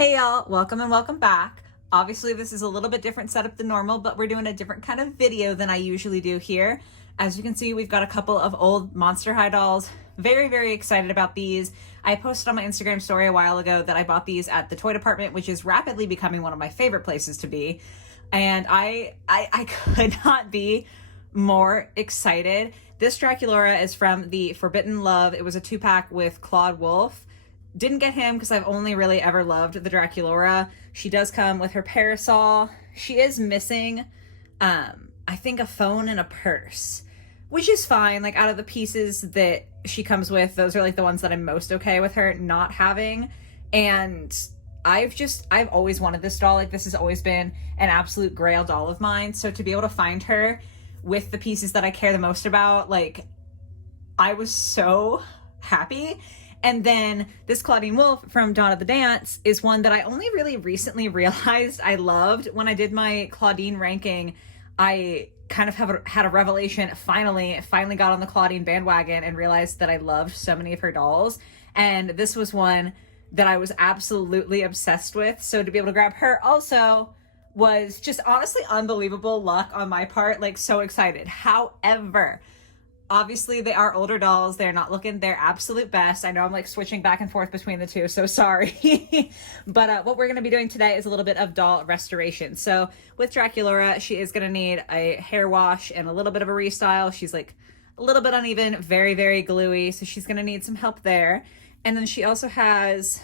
Hey y'all, welcome and welcome back. Obviously this is a little bit different setup than normal, but we're doing a different kind of video than I usually do here. As you can see, we've got a couple of old Monster High dolls. Very, very excited about these. I posted on my Instagram story a while ago that I bought these at the toy department, which is rapidly becoming one of my favorite places to be. And I could not be more excited. This Draculaura is from the Forbitten Love. It was a 2-pack with Clawed Wolf. Didn't get him because I've only really ever loved the Draculaura. She does come with her parasol. She is missing, I think, a phone and a purse, which is fine. Like, out of the pieces that she comes with, those are like the ones that I'm most okay with her not having. And I've always wanted this doll. Like, this has always been an absolute grail doll of mine. So to be able to find her with the pieces that I care the most about, like, I was so happy. And then this Clawdeen Wolf from Dawn of the Dance is one that I only really recently realized I loved. When I did my Clawdeen ranking, I kind of had a revelation. Finally got on the Clawdeen bandwagon and realized that I loved so many of her dolls. And this was one that I was absolutely obsessed with. So to be able to grab her also was just honestly unbelievable luck on my part. Like, so excited. However, obviously they are older dolls. They're not looking their absolute best. I know I'm like switching back and forth between the two, so sorry. But what we're going to be doing today is a little bit of doll restoration. So with Draculaura, she is going to need a hair wash and a little bit of a restyle. She's like a little bit uneven, very, very gluey, so she's going to need some help there. And then she also has,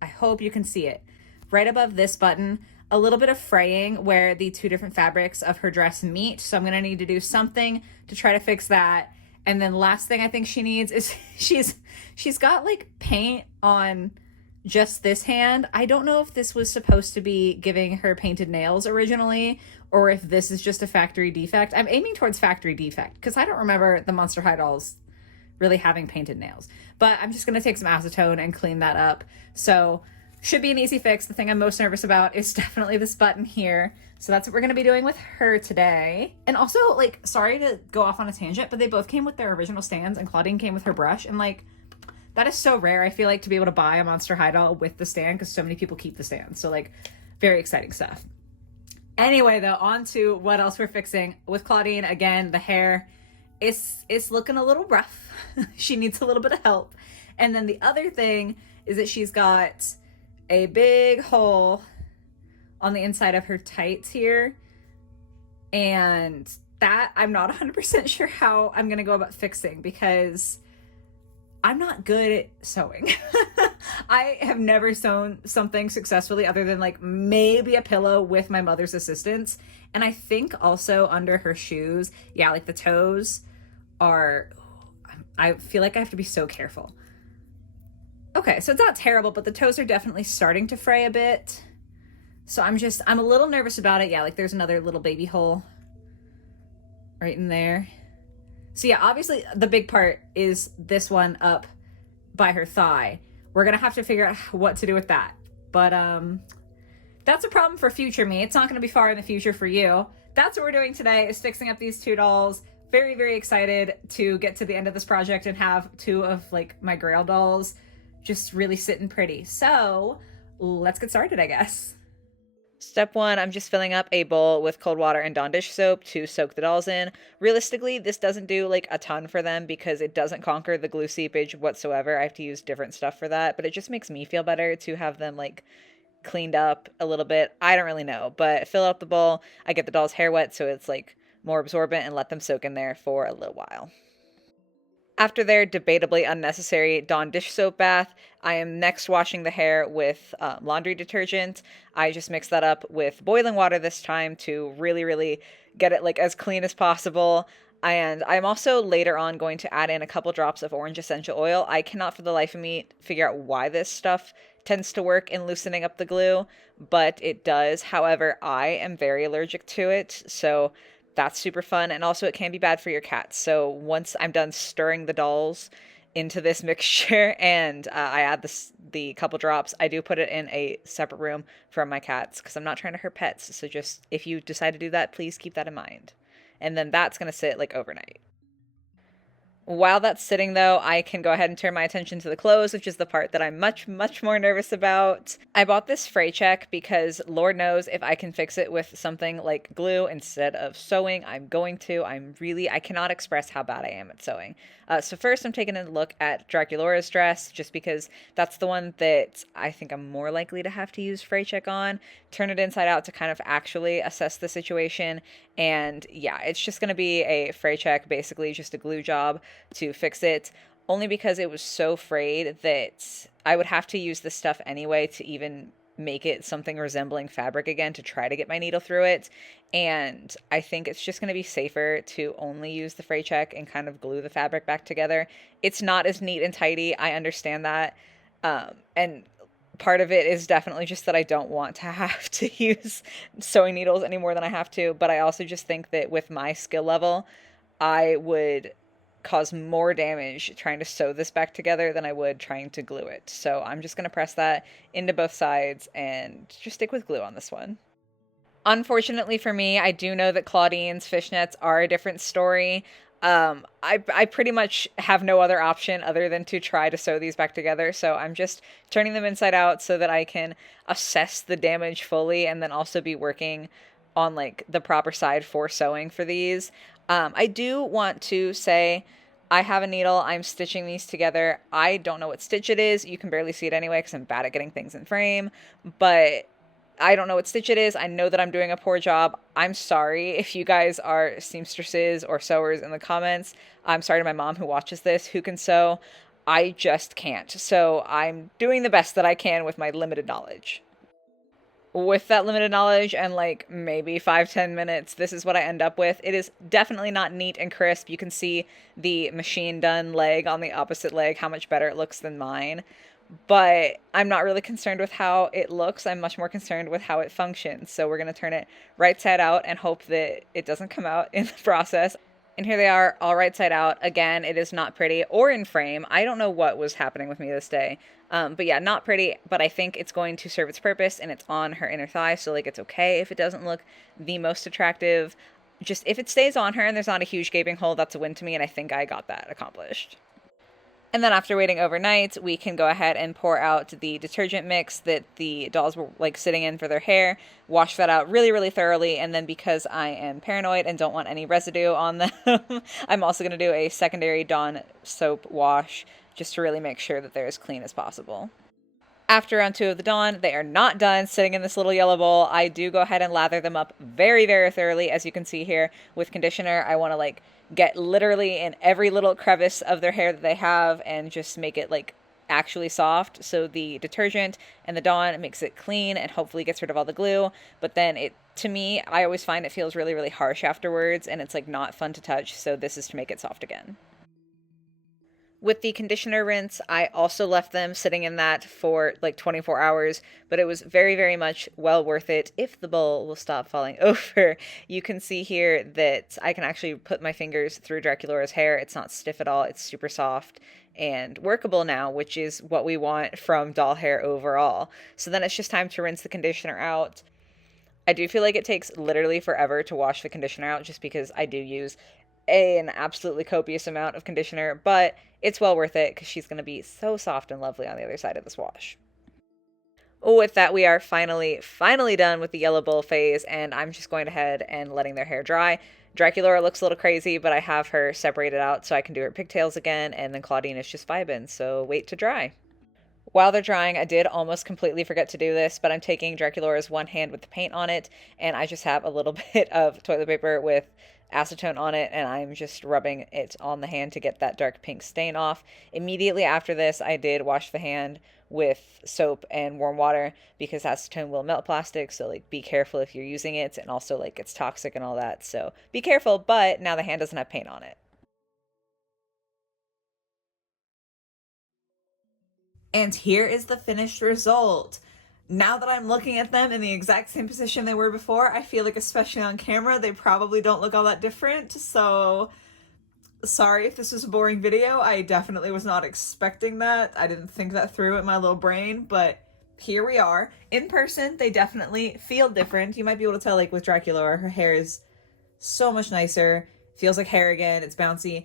I hope you can see it, right above this button, a little bit of fraying where the two different fabrics of her dress meet. So I'm going to need to do something to try to fix that. And then last thing I think she needs is she's got like paint on just this hand. I don't know if this was supposed to be giving her painted nails originally, or if this is just a factory defect. I'm aiming towards factory defect because I don't remember the Monster High dolls really having painted nails. But I'm just going to take some acetone and clean that up. So should be an easy fix. The thing I'm most nervous about is definitely this button here. So that's what we're going to be doing with her today. And also, like, sorry to go off on a tangent, but they both came with their original stands and Clawdeen came with her brush. And like, that is so rare, I feel like, to be able to buy a Monster High doll with the stand because so many people keep the stand. So like, very exciting stuff. Anyway, though, on to what else we're fixing. With Clawdeen, again, the hair is looking a little rough. She needs a little bit of help. And then the other thing is that she's got a big hole on the inside of her tights here, and that I'm not 100% sure how I'm gonna go about fixing because I'm not good at sewing. I have never sewn something successfully other than like maybe a pillow with my mother's assistance. And I think also under her shoes, yeah, like the toes are, I feel like I have to be so careful. Okay, so it's not terrible, but the toes are definitely starting to fray a bit. So I'm a little nervous about it. Yeah, like there's another little baby hole right in there. So yeah, obviously the big part is this one up by her thigh. We're gonna have to figure out what to do with that. But that's a problem for future me. It's not gonna be far in the future for you. That's what we're doing today, is fixing up these two dolls. Very, very excited to get to the end of this project and have two of like my Grail dolls just really sitting pretty. So let's get started, I guess. Step one, I'm just filling up a bowl with cold water and Dawn dish soap to soak the dolls in. Realistically, this doesn't do like a ton for them because it doesn't conquer the glue seepage whatsoever. I have to use different stuff for that, but it just makes me feel better to have them like cleaned up a little bit. I don't really know, but fill up the bowl. I get the doll's hair wet so it's like more absorbent and let them soak in there for a little while. After their debatably unnecessary Dawn dish soap bath, I am next washing the hair with laundry detergent. I just mix that up with boiling water this time to really, really get it like as clean as possible. And I'm also later on going to add in a couple drops of orange essential oil. I cannot for the life of me figure out why this stuff tends to work in loosening up the glue, but it does. However, I am very allergic to it, so that's super fun. And also it can be bad for your cats. So once I'm done stirring the dolls into this mixture and I add the couple drops, I do put it in a separate room from my cats because I'm not trying to hurt pets. So just if you decide to do that, please keep that in mind. And then that's going to sit like overnight. While that's sitting, though, I can go ahead and turn my attention to the clothes, which is the part that I'm much, much more nervous about. I bought this fray check because Lord knows if I can fix it with something like glue instead of sewing, I'm going to. I cannot express how bad I am at sewing. So first I'm taking a look at Draculaura's dress, just because that's the one that I think I'm more likely to have to use fray check on. Turn it inside out to kind of actually assess the situation. And yeah, it's just going to be a fray check, basically just a glue job to fix it, only because it was so frayed that I would have to use this stuff anyway to even make it something resembling fabric again to try to get my needle through it. And I think it's just going to be safer to only use the fray check and kind of glue the fabric back together. It's not as neat and tidy, I understand that. And part of it is definitely just that I don't want to have to use sewing needles any more than I have to, but I also just think that with my skill level, I would cause more damage trying to sew this back together than I would trying to glue it. So I'm just going to press that into both sides and just stick with glue on this one. Unfortunately for me, I do know that Clawdeen's fishnets are a different story. I pretty much have no other option other than to try to sew these back together. So I'm just turning them inside out so that I can assess the damage fully and then also be working on like the proper side for sewing for these. I do want to say I have a needle. I'm stitching these together. I don't know what stitch it is. You can barely see it anyway because I'm bad at getting things in frame. But I don't know what stitch it is. I know that I'm doing a poor job. I'm sorry if you guys are seamstresses or sewers in the comments. I'm sorry to my mom who watches this, who can sew. I just can't. So I'm doing the best that I can with my limited knowledge. With that limited knowledge and like maybe 5-10 minutes, this is what I end up with. It is definitely not neat and crisp. You can see the machine done leg on the opposite leg, how much better it looks than mine. But I'm not really concerned with how it looks. I'm much more concerned with how it functions. So we're going to turn it right side out and hope that it doesn't come out in the process. And here they are, all right side out. Again, it is not pretty or in frame. I don't know what was happening with me this day. But yeah, not pretty, but I think it's going to serve its purpose, and it's on her inner thigh, so like it's okay if it doesn't look the most attractive. Just if it stays on her and there's not a huge gaping hole, that's a win to me, and I think I got that accomplished. And then after waiting overnight, we can go ahead and pour out the detergent mix that the dolls were like sitting in for their hair, wash that out really, really thoroughly, and then because I am paranoid and don't want any residue on them, I'm also going to do a secondary Dawn soap wash just to really make sure that they're as clean as possible. After round 2 of the Dawn, they are not done sitting in this little yellow bowl. I do go ahead and lather them up very, very thoroughly, as you can see here with conditioner. I want to like get literally in every little crevice of their hair that they have and just make it like actually soft. So the detergent and the Dawn makes it clean and hopefully gets rid of all the glue. But then to me, I always find it feels really, really harsh afterwards and it's like not fun to touch. So this is to make it soft again. With the conditioner rinse, I also left them sitting in that for like 24 hours, but it was very, very much well worth it if the bowl will stop falling over. You can see here that I can actually put my fingers through Draculaura's hair. It's not stiff at all. It's super soft and workable now, which is what we want from doll hair overall. So then it's just time to rinse the conditioner out. I do feel like it takes literally forever to wash the conditioner out just because I do use an absolutely copious amount of conditioner, but it's well worth it because she's going to be so soft and lovely on the other side of this wash. With that, we are finally done with the yellow bowl phase, and I'm just going ahead and letting their hair dry. Draculaura looks a little crazy, but I have her separated out so I can do her pigtails again, and then Clawdeen is just vibing, so wait to dry. While they're drying, I did almost completely forget to do this, but I'm taking Draculaura's one hand with the paint on it, and I just have a little bit of toilet paper with acetone on it, and I'm just rubbing it on the hand to get that dark pink stain off. Immediately after this, I did wash the hand with soap and warm water because acetone will melt plastic, so like be careful if you're using it, and also like it's toxic and all that, so be careful, but now the hand doesn't have paint on it. And here is the finished result. Now that I'm looking at them in the exact same position they were before, I feel like especially on camera, they probably don't look all that different. So sorry if this was a boring video. I definitely was not expecting that. I didn't think that through in my little brain, but here we are. In person, they definitely feel different. You might be able to tell like with Draculaura, her hair is so much nicer. Feels like hair again. It's bouncy.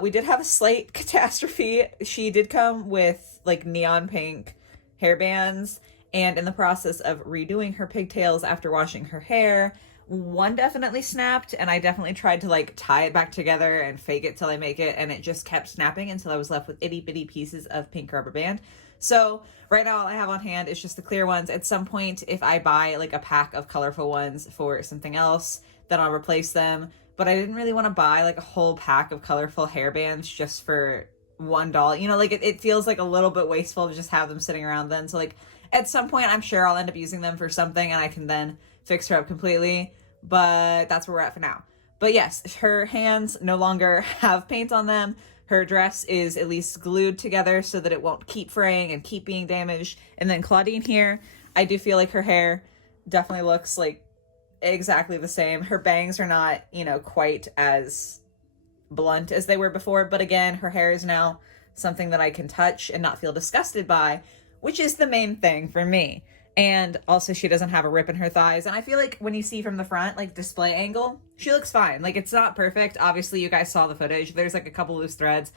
We did have a slight catastrophe. She did come with like neon pink hairbands, and in the process of redoing her pigtails after washing her hair, one definitely snapped, and I definitely tried to like tie it back together and fake it till I make it, and it just kept snapping until I was left with itty bitty pieces of pink rubber band. So right now all I have on hand is just the clear ones. At some point, if I buy like a pack of colorful ones for something else, then I'll replace them. But I didn't really want to buy like a whole pack of colorful hairbands just for $1. You know, like it feels like a little bit wasteful to just have them sitting around then. So like at some point, I'm sure I'll end up using them for something and I can then fix her up completely. But that's where we're at for now. But yes, her hands no longer have paint on them. Her dress is at least glued together so that it won't keep fraying and keep being damaged. And then Clawdeen here, I do feel like her hair definitely looks like exactly the same. Her bangs are not, you know, quite as blunt as they were before. But again, her hair is now something that I can touch and not feel disgusted by, which is the main thing for me. And also she doesn't have a rip in her thighs. And I feel like when you see from the front, like display angle, she looks fine. Like it's not perfect. Obviously you guys saw the footage. There's like a couple loose threads,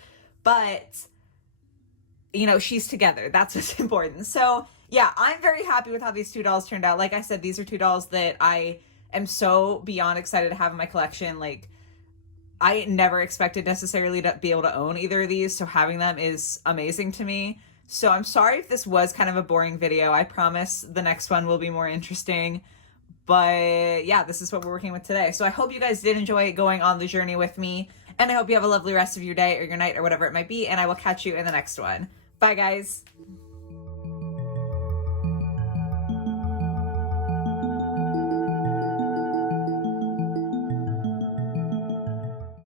but you know, she's together. That's what's important. So yeah, I'm very happy with how these two dolls turned out. Like I said, these are two dolls that I am so beyond excited to have in my collection. Like I never expected necessarily to be able to own either of these. So having them is amazing to me. So I'm sorry if this was kind of a boring video. I promise the next one will be more interesting. But yeah, this is what we're working with today. So I hope you guys did enjoy going on the journey with me. And I hope you have a lovely rest of your day or your night or whatever it might be. And I will catch you in the next one. Bye, guys.